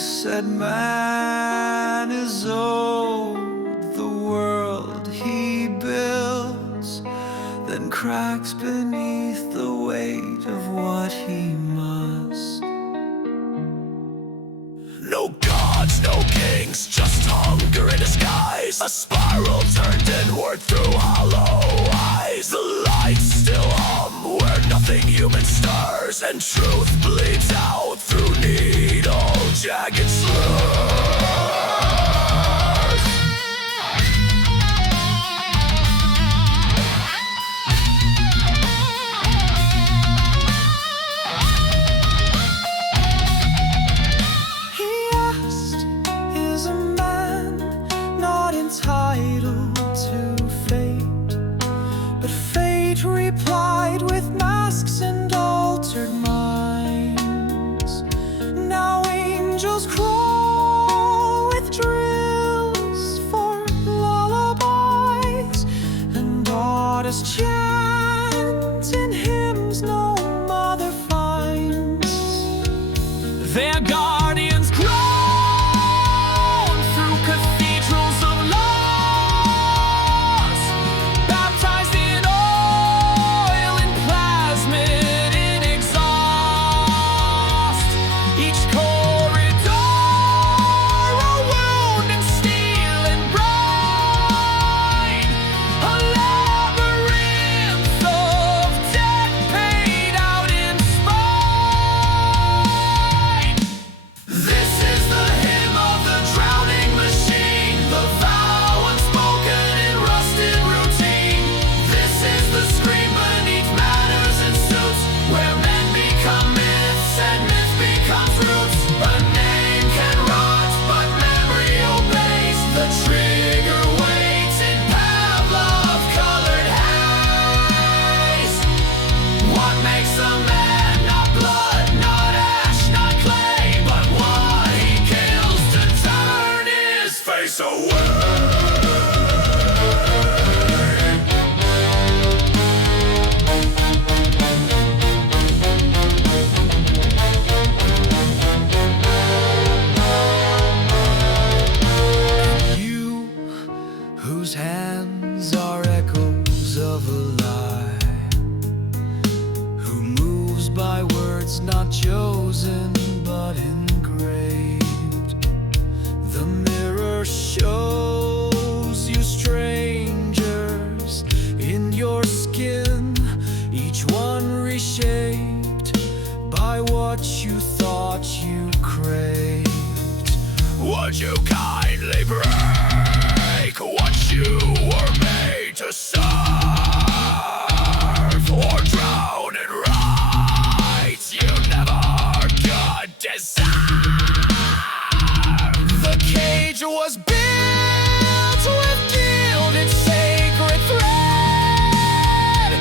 said man is old, the world he builds then cracks beneath the weight of what he must. No gods, no kings, just hunger in disguise. A spiral turned inward through hollow eyes. The lights still hum where nothing human stirs, and truth bleeds out through needle-jagged slurs. Entitled to fate, but fate replied with masks and altered minds. Now angels crawl with drills for lullabies, and daughters chant in hymns no mother finds. Their guardians groan through cathedrals of whose hands are echoes of a lie, who moves by words not chosen but engraved. The mirror shows you strangers in your skin, each one reshaped by what you thought you craved. Would you kindly break what you were made to serve, or drown in rights you never could deserve? The cage was built with gilded sacred thread,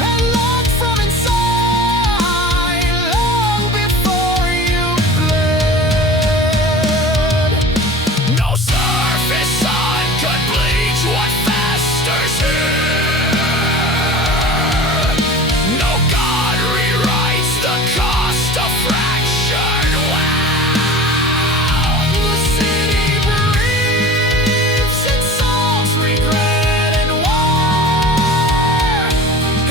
and locked from inside long before you bled. No surface sun could bleach what festers here. No God rewrites the cost of fractured will. The city breathes in salt's regret and war,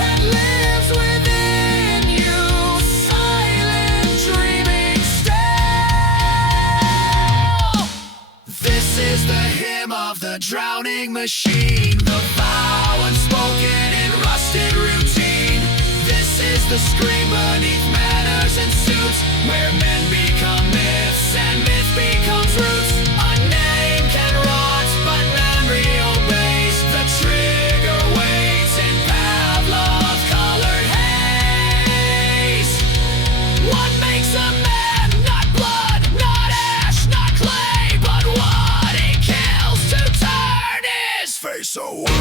and lives within you, silent, dreaming still. This is the hymn of the drowning machine, the vow unspoken in rusted routine. This is the scream beneath manners and suits, where men become myths and myth becomes roots. A name can rot, but memory obeys. The trigger waits in Pavlov-colored haze. What makes a man? Not blood, not ash, not clay, but what he kills to turn his face away.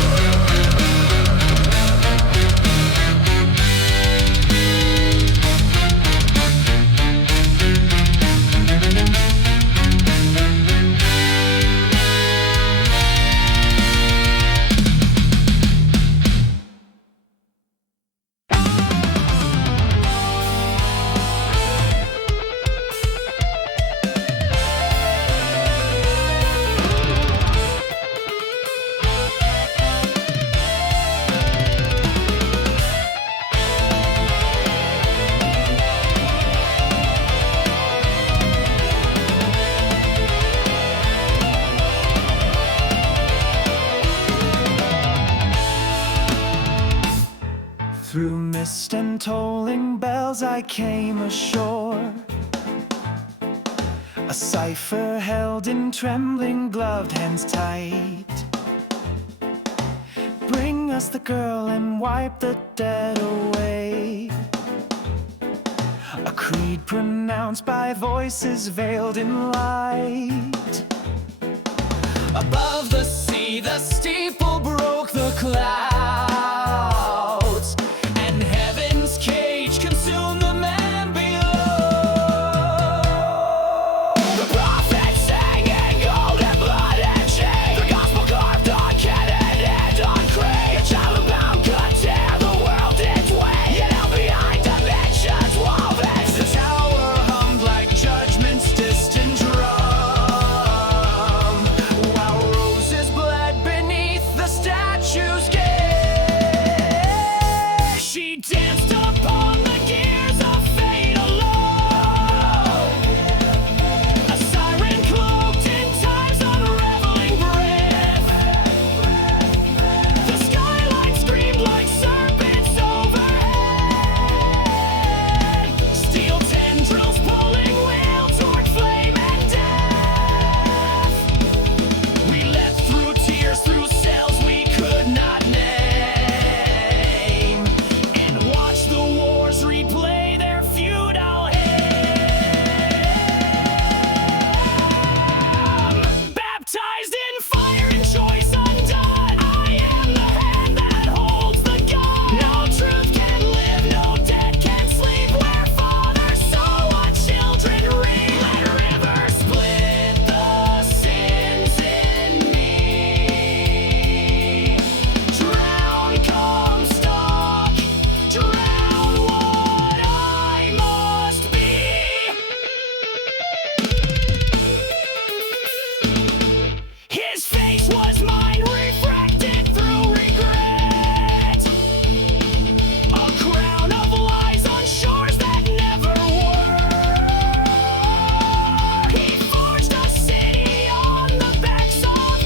tolling bells I came ashore. A cipher held in trembling gloved hands tight. Bring us the girl and wipe the dead away. A creed pronounced by voices veiled in light. Above the sea, the steeple broke the clouds, and heaven's cage consumed the man below. The prophet singing golden blood and shame, the gospel carved on cannon and on crane. The child of bound could tear the world in twain, yet held behind dimensions woven. The tower hummed like judgment's distant drum, while roses bled beneath the statue's gaze. She danced upon the gears of fate alone, a siren cloaked in time's unraveling breath. The skyline screamed like serpents overhead, steel tendrils pulling will toward flame and death. We leapt through tears, through cells we could not name, and watched the wars replay their feudal hymn. Baptized in fire and choice undone, I am the hand that holds the gun. No truth can live, no dead can sleep, where fathers sow what children reap. Let rivers split the sins in me. Drown, Comstock, drown what I must be. His face was mine, refracted through regret. A crown of lies on shores that never were. He forged a city on the backs of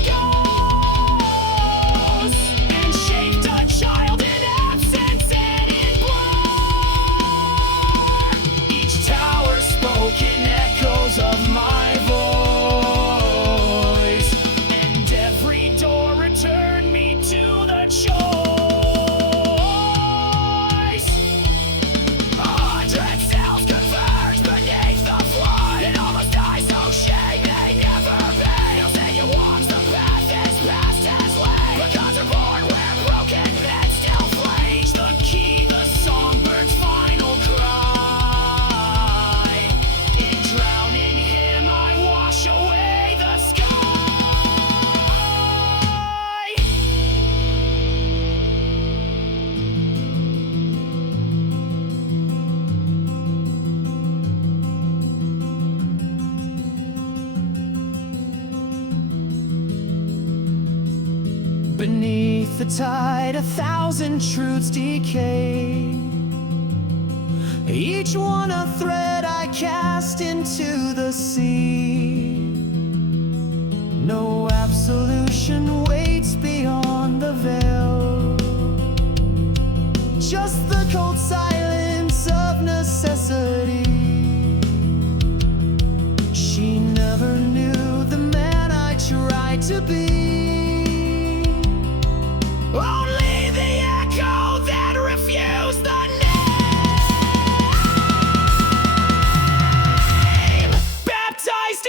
ghosts, and shaped a child in absence and in blood. Each tower spoke in echoes of my voice, and every door returned me to the choice. 100 cells converged beneath the flood, and almost died so shame they never pay. They'll say you walk the path as past as way, but gods are born where broken men still flage. The key, the songbird's final cry. In drowning him I wash away the sky. Beneath the tide, 1,000 truths decay, each one a thread I cast into the sea. No absolution waits beyond the veil, just the cold silence of necessity. She never knew the man I tried to be. Only the echo that refused the name. Baptized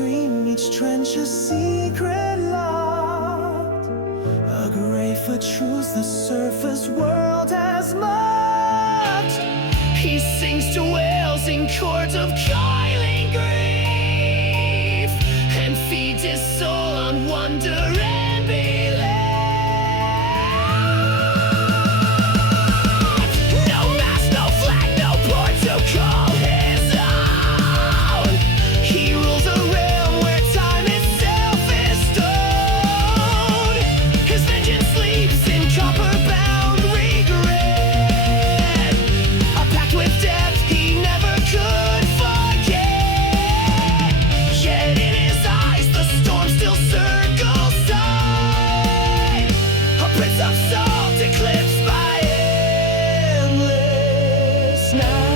dream, each trench a secret locked, a grave for truths the surface world has mocked. He sings to whales in chords of coiling grief, and feeds his soul on wonder and belief. No mask, no flag, no port to call his own. He rules a realm where time itself is stone. His vengeance sleeps in copper-bound regret, a pact with death he never could forget. Yet in his eyes the storm still circles tight, a prince of salt eclipsed by endless night.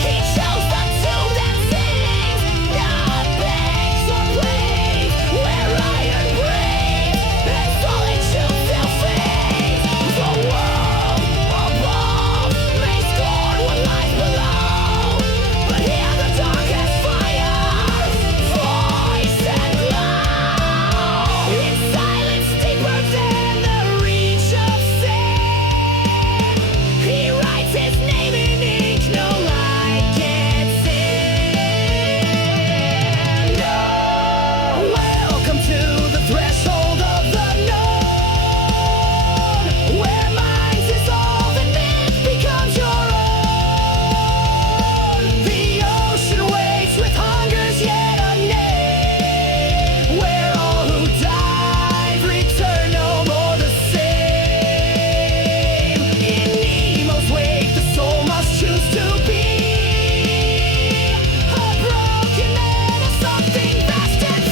He chose the tomb that sings, not begs or plays, where iron breaks and solitude still fades. The world above may scorn what lies below, but here the darkest fire, voice and glow. Its silence deeper than the reach of sand. He writes his name in ink no light can stand. Welcome to the threshold of the known, where minds dissolve and myth becomes your own. The ocean waits with hungers yet unnamed, where all who dive return no more the same. In Nemo's wake, the soul must choose to be a broken man of something vast and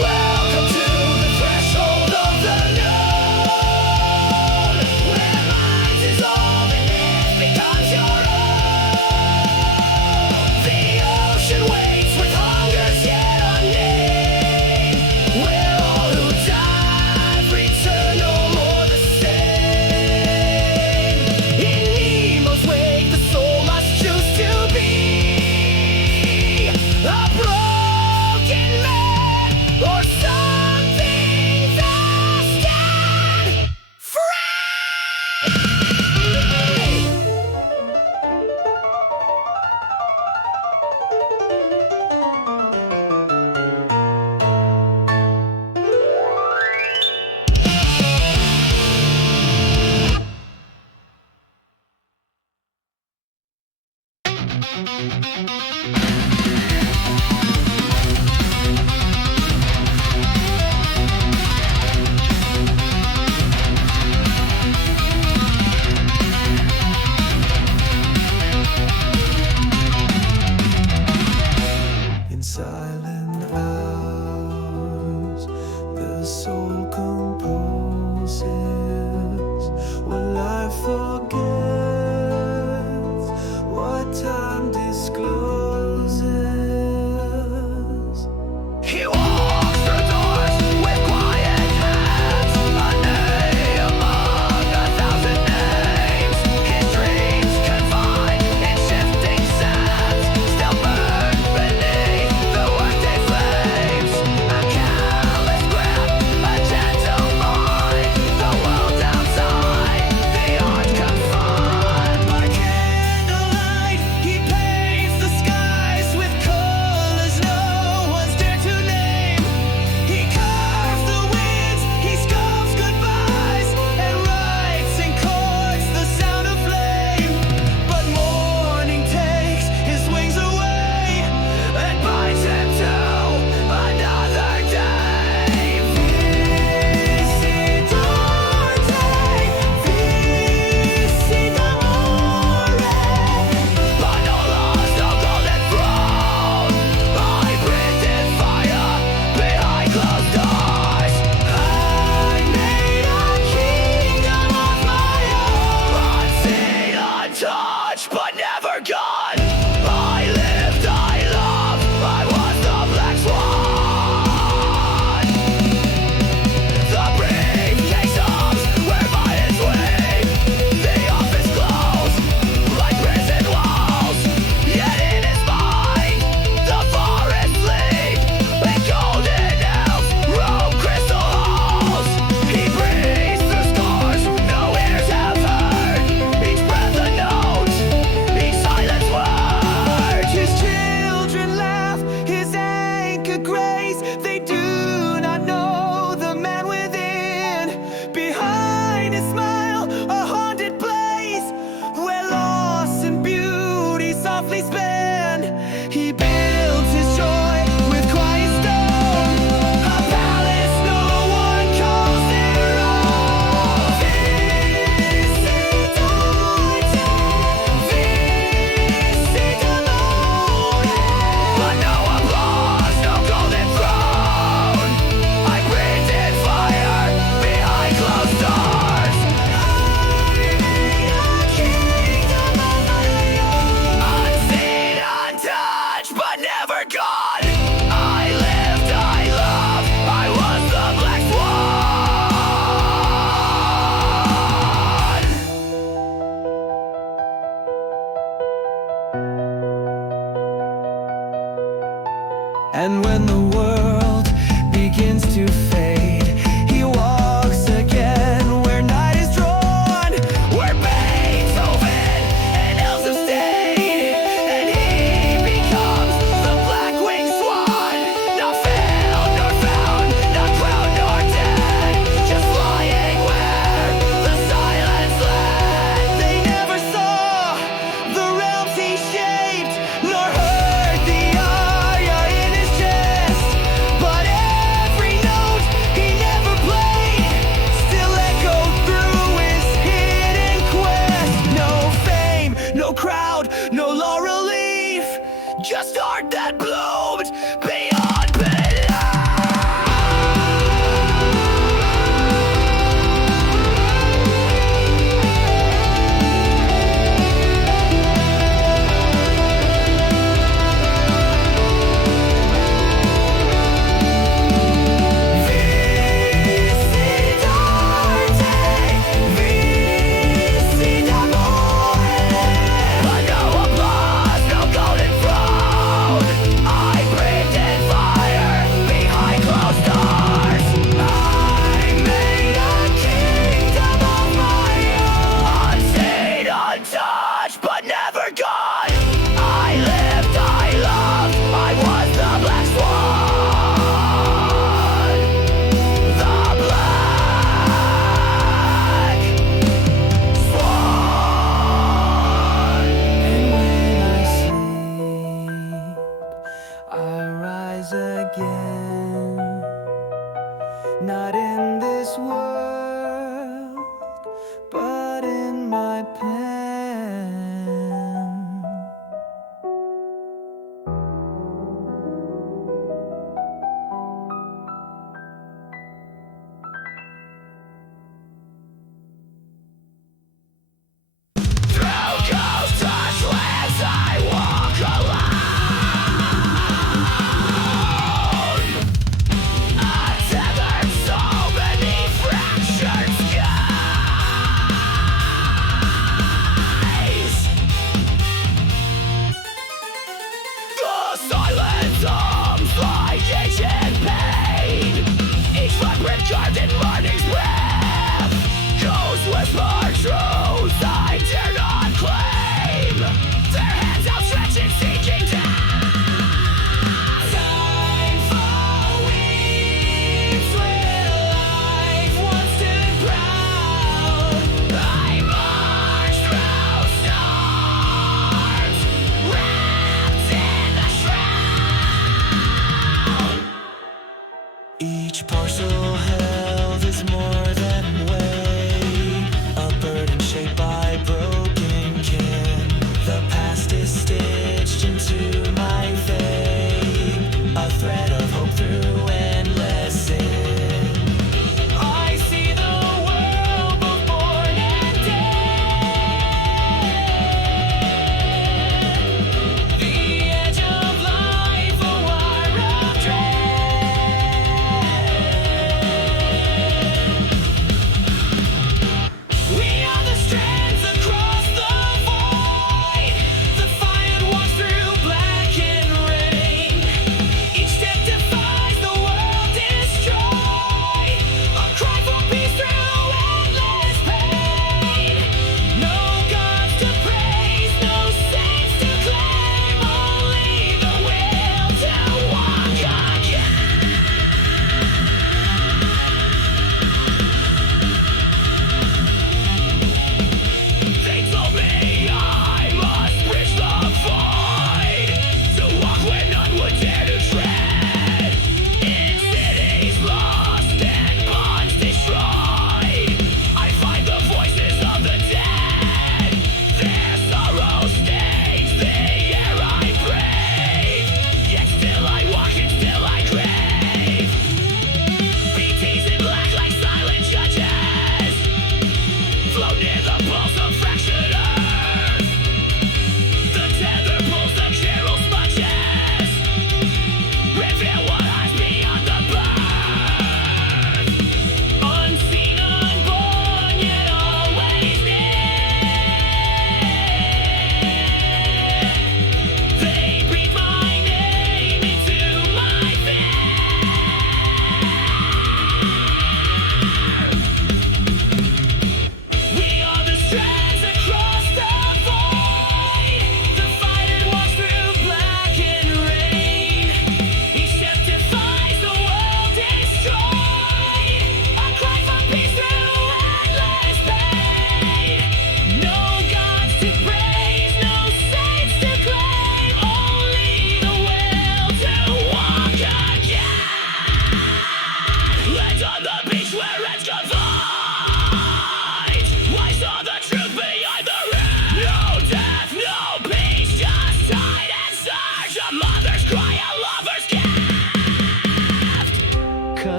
Welcome to the threshold of the known, where minds dissolve and myth becomes your own. The ocean waits with hungers yet unnamed, where all who dive return no more the same. In Nemo's wake, the soul must choose to be a broken man or something vast and free. In silent hours, the soul composes what life forgets, what time disappears. And when the world begins to fade, he walks again where night is drawn, where Beethoven and elves have stayed, and he becomes the black-winged swan, not found nor found, not crowned nor dead, just flying where the silence led. They never saw the realms he shaped, nor heard the aria in his chest, but every note he never played still echoed through his hidden quest. No fame, no crowd, no laurel leaf, just art that bloomed beyond belief. But no applause, no golden throne. I breathed in fire behind closed doors. I made a kingdom of my own, unseen, untouched, but never gone. I lived, I loved, I was the black swan. The black swan. And when I sleep, I rise again, not in this world, but in my pen. Through ghost touch lands I walk alone, untethered soul beneath fractured sky.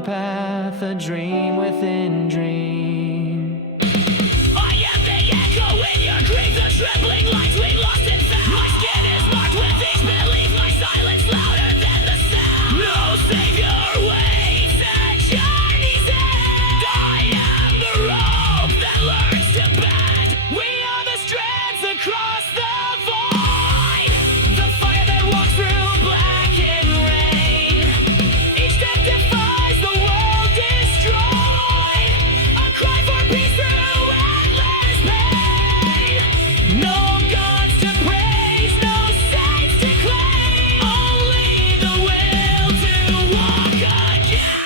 winding path, a dream within dream. I am the echo in your dreams, the trembling lights we lost and found. My skin is marked with these beliefs, my silence louder than the sound. No savior waits at journey's end. I am the rope that learns to bend. We are the strands across the void, the fire that walks through blackened rain. Each step defies the world destroyed, a cry for peace through endless pain. No gods to praise, no saints to claim, only the will to walk again.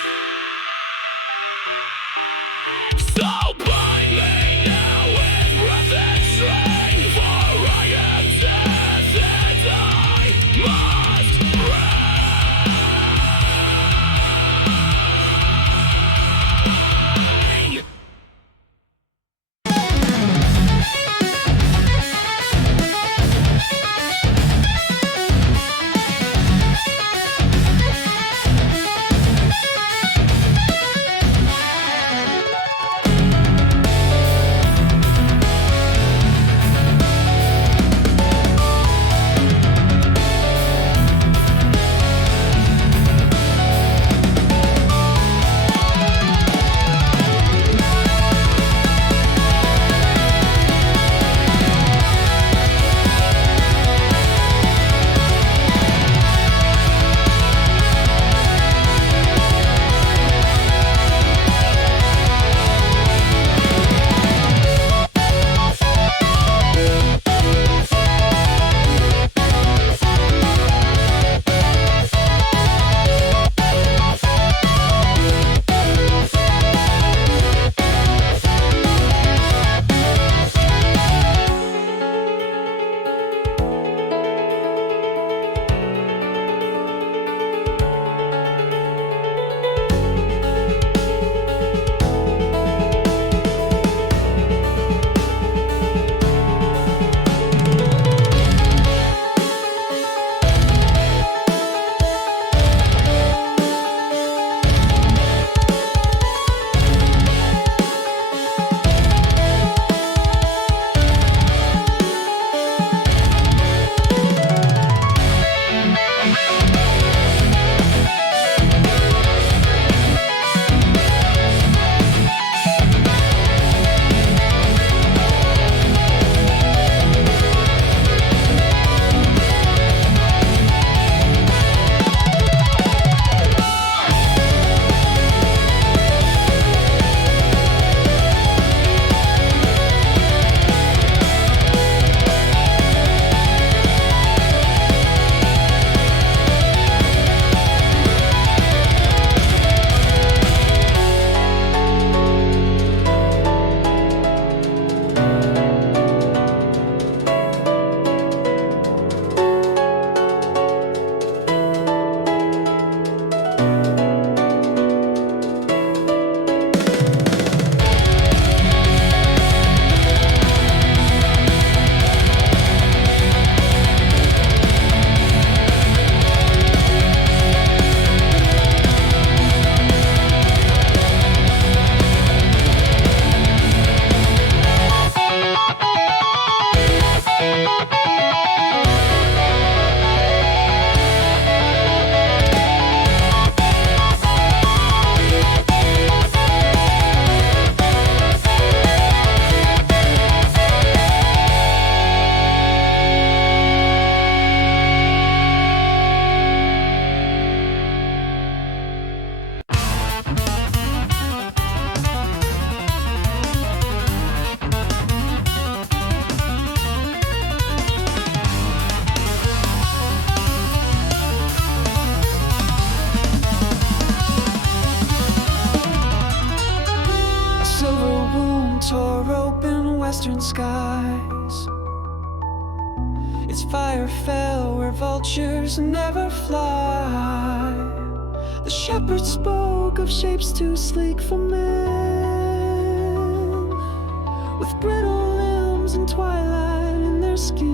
So bind me now with breath and strength, for I am death and I must reign. western skies. Its fire fell where vultures never fly. The shepherd spoke of shapes too sleek for men, with brittle limbs and twilight in their skin.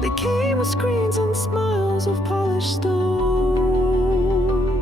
They came with screens and smiles of polished stone, and the shadows of the night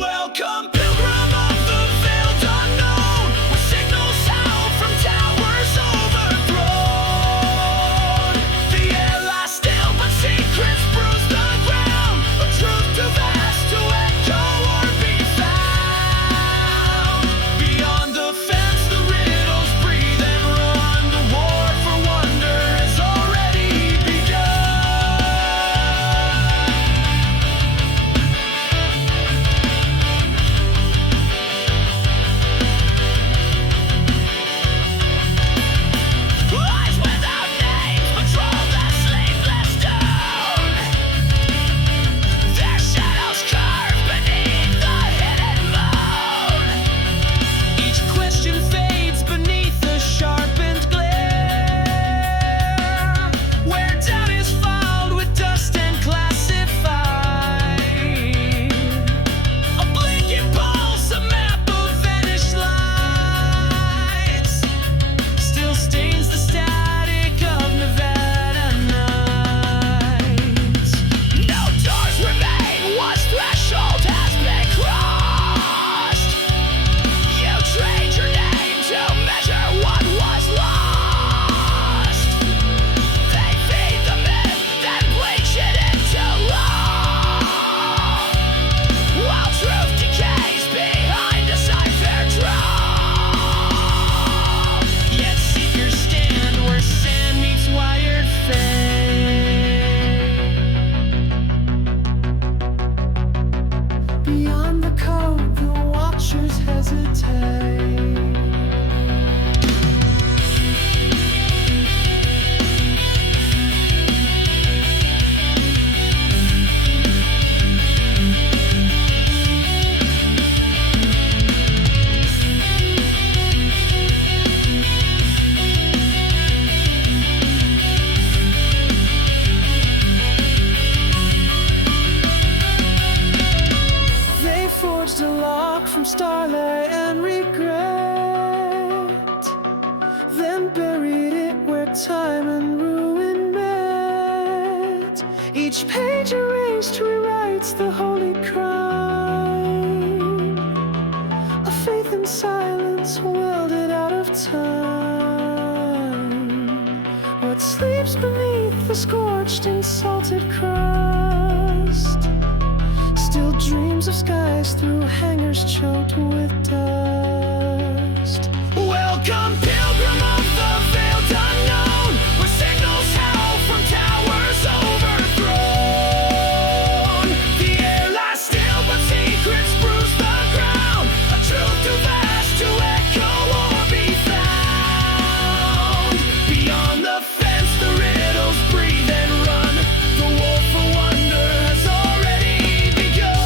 Welcome, pilgrim of the veiled unknown, with signals out from towers overthrown. The air lies still, but secrets bruise the ground. A truth too vast to echo or be found. Beyond the fence, the riddles breathe and run. The war for wonder has already eyes without names patrol the sleepless stone. Their shadows carve beneath the hidden moon. Each question fades beneath the sharpened glare, where doubt is filed with dust and classified. A blinking pulse, a map of vanished lights, still stains the static of Nevada nights. No doors remain once threshold has been crossed. You trade your name to measure what was lost. They feed the myth, then bleach it into law, while truth decays behind a cipher draw. Yet seekers stand where sand meets wired fate. Beyond the code, the watchers hesitate. They forged a lock from starlight and regret, then buried it where time and ruin met. Each page erased rewrites the holy crime, a faith in silence welded out of time. What sleeps beneath the scorched and salted crust still dreams of skies through hangars choked with dust. Welcome, pilgrim of the veiled unknown, with signals held from towers overthrown. The air lies still, but secrets bruise the ground. A truth too vast to echo or be found. Beyond the fence, the riddles breathe and run. The war for wonder has already begun.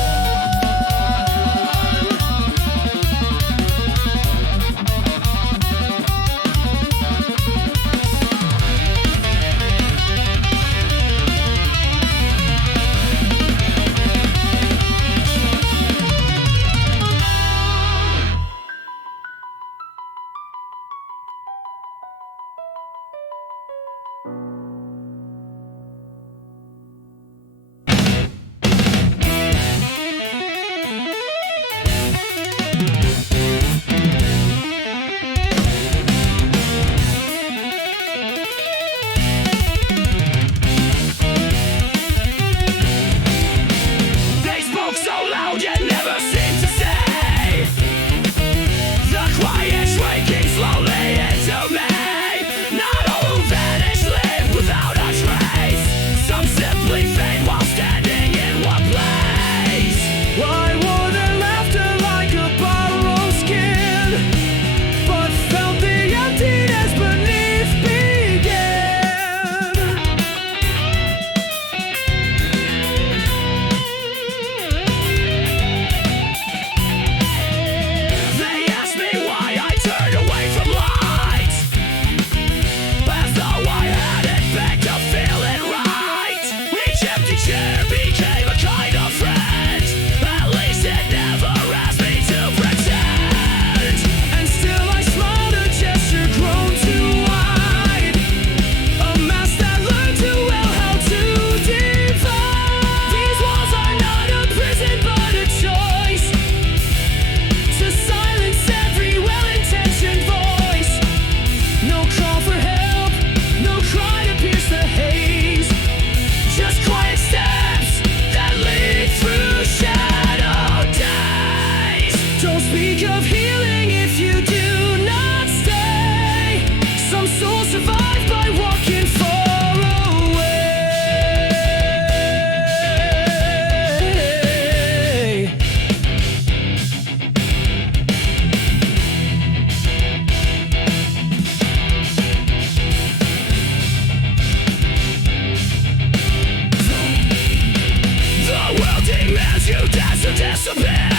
disappear,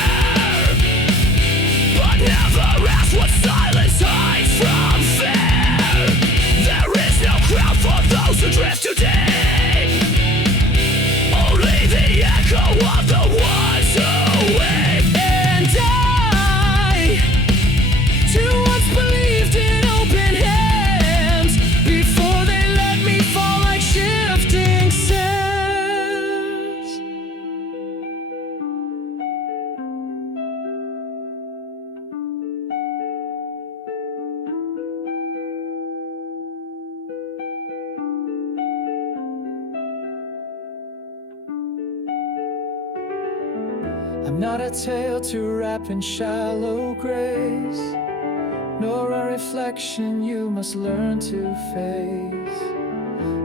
but never ask what silence hides from fear. There is no crowd for those who drift too deep, only the echo of the ones who weep. And I too once believed in open hands before they let me fall like shifting sands. I'm not a tale to wrap in shallow grace, nor a reflection you must learn to face.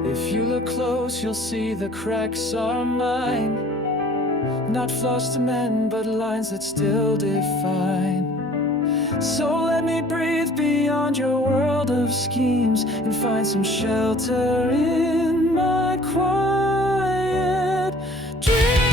If you look close, you'll see the cracks are mine, not flaws to mend, but lines that still define. So let me breathe beyond your world of schemes and find some shelter in my quiet dreams.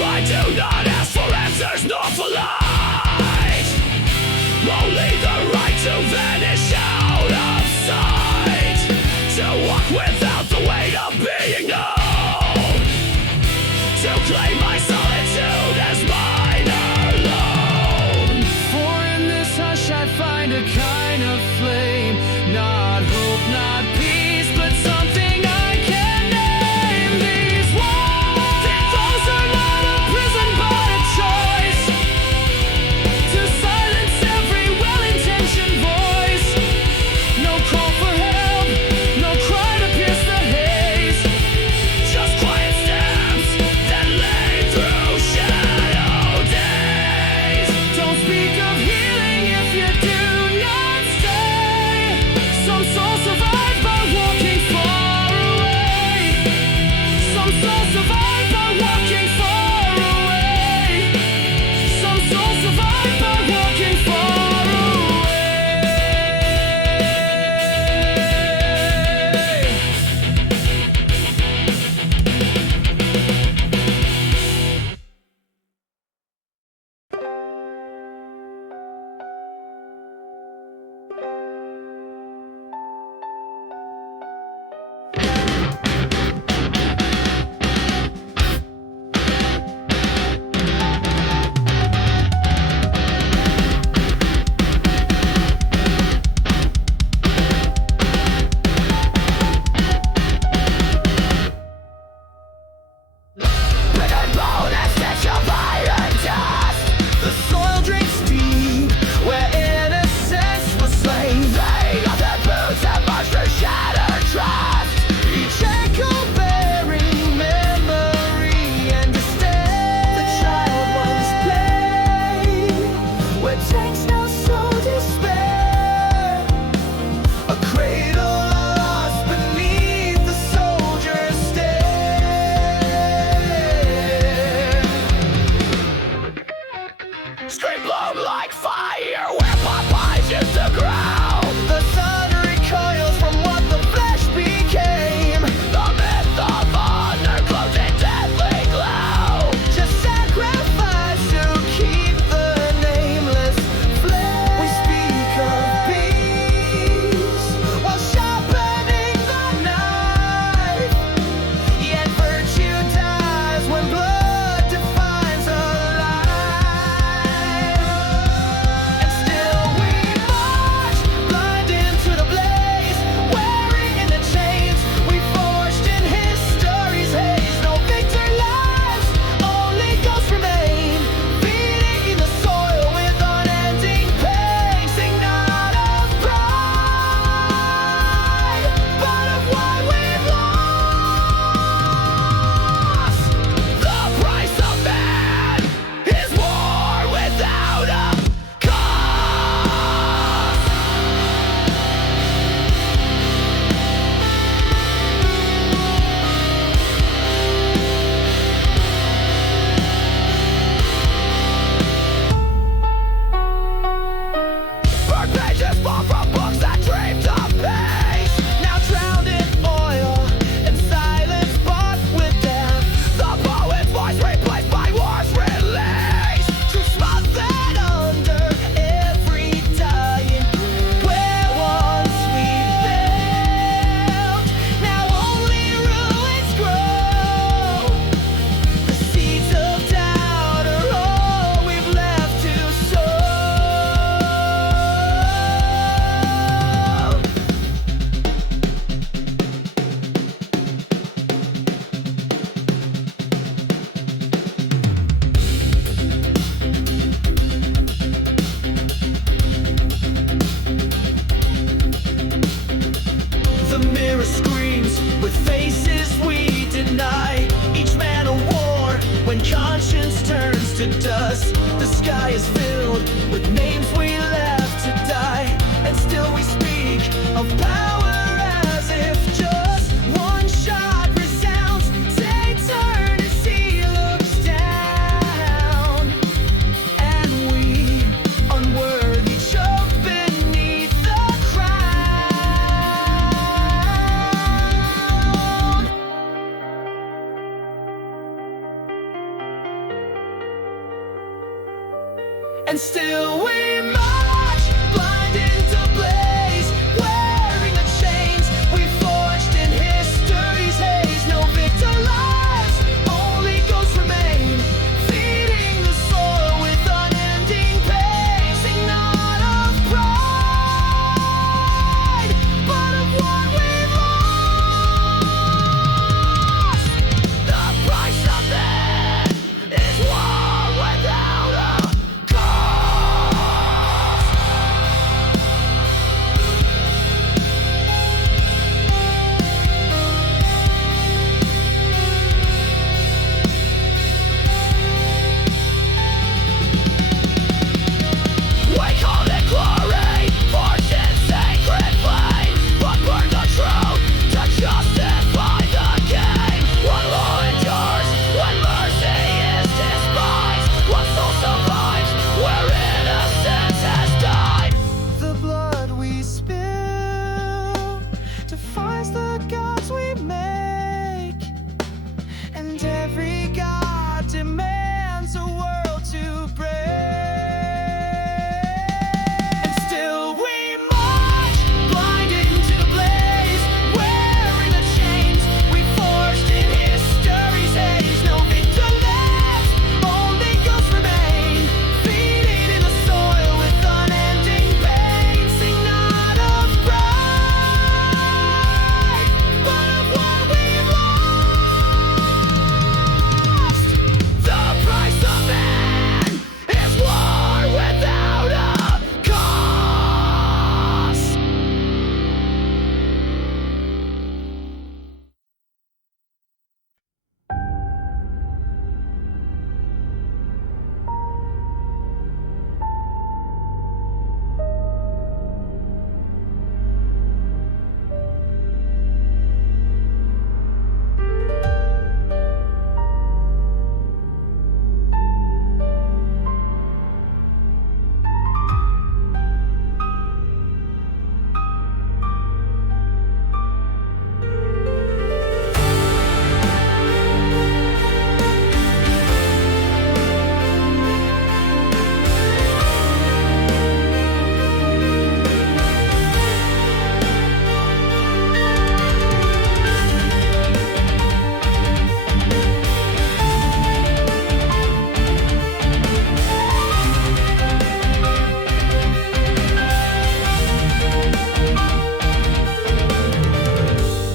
I do not ask for answers nor for light, only the right to vanish out of to dust. The sky is filled with names we left to die, and still we speak of power as if just one shot resounds. Eternity looks down, and we unworthy choke beneath the crown. And still we march, blind into blaze, wearing the chains we forged in history's haze. No victor lives, only ghosts remain, feeding the soil with unending pain. Sing not of pride, but of what we've lost. The price of it is war without a we call it glory, fortune's sacred flame, but burn the truth to justify the game. One law endures when mercy is despised, one soul survives where innocence has died. The blood we spill defines the gods we make, and every god demands a world to break. And still we march, blind into the blaze, wearing the chains we forged in history's haze. No victor lives, only ghosts remain, feeding in the soil with unending pain. Sing not of pride, but of what we've lost. The price of man is war without a cost.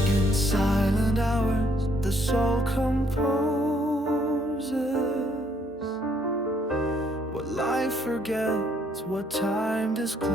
In silent hours, the soul composes what life forgets, what time discloses.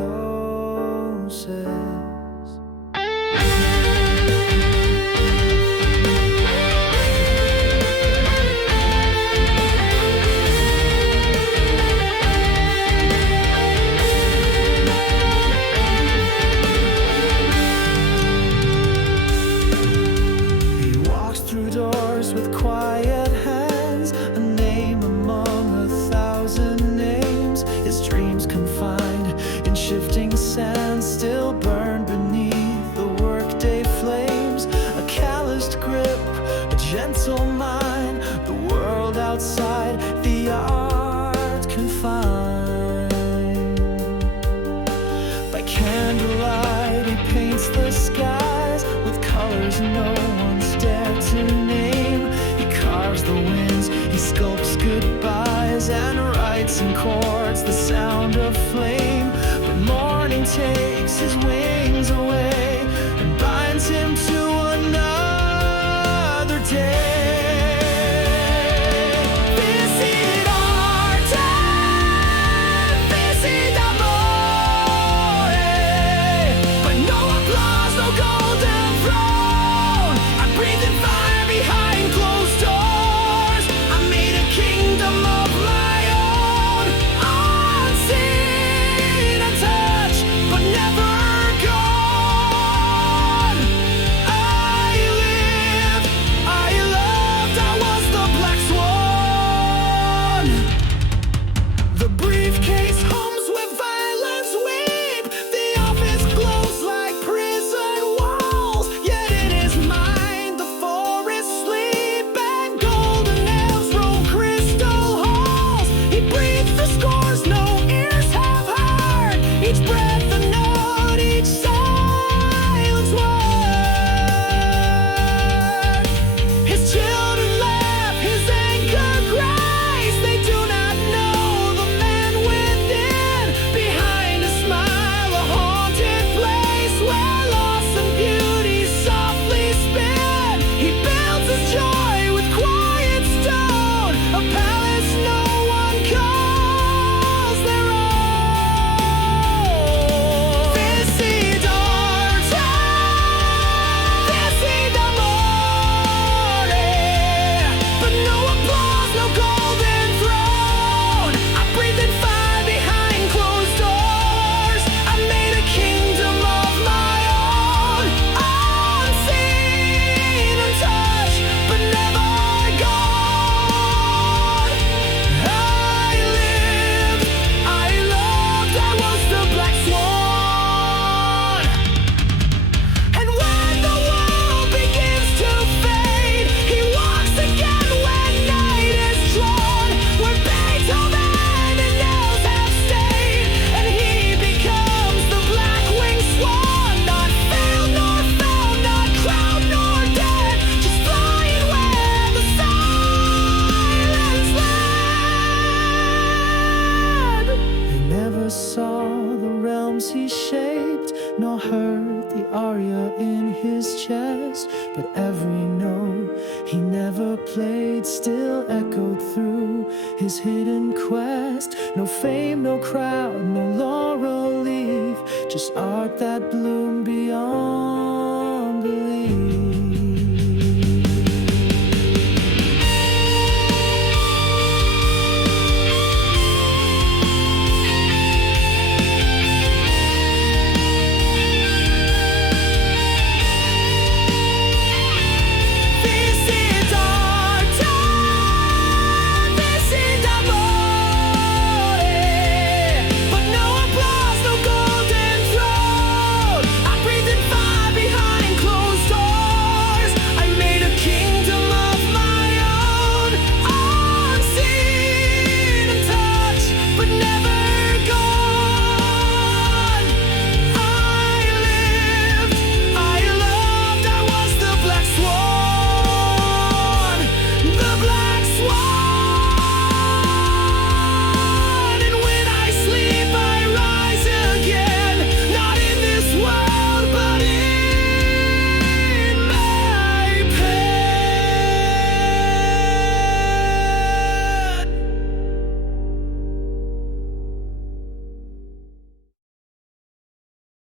He walks through doors with quiet hands, a name among 1,000 names. His dreams confined in shifting sands, still burn beneath the workday flames. A calloused grip, a gentle mind, the world outside, the art confined. By candlelight, he paints the skies with colors no one's dared to name. He carves the winds, he sculpts goodbyes, and writes in chords the sound of flame. But morning takes his wings away and binds him to another day. Visit arte, visit amore, but no applause, no golden throne. I breathe in fire behind closed doors. I made a kingdom of my he never played still echoed through his hidden quest. No fame, no crowd, no laurel leaf, just art that bloomed beyond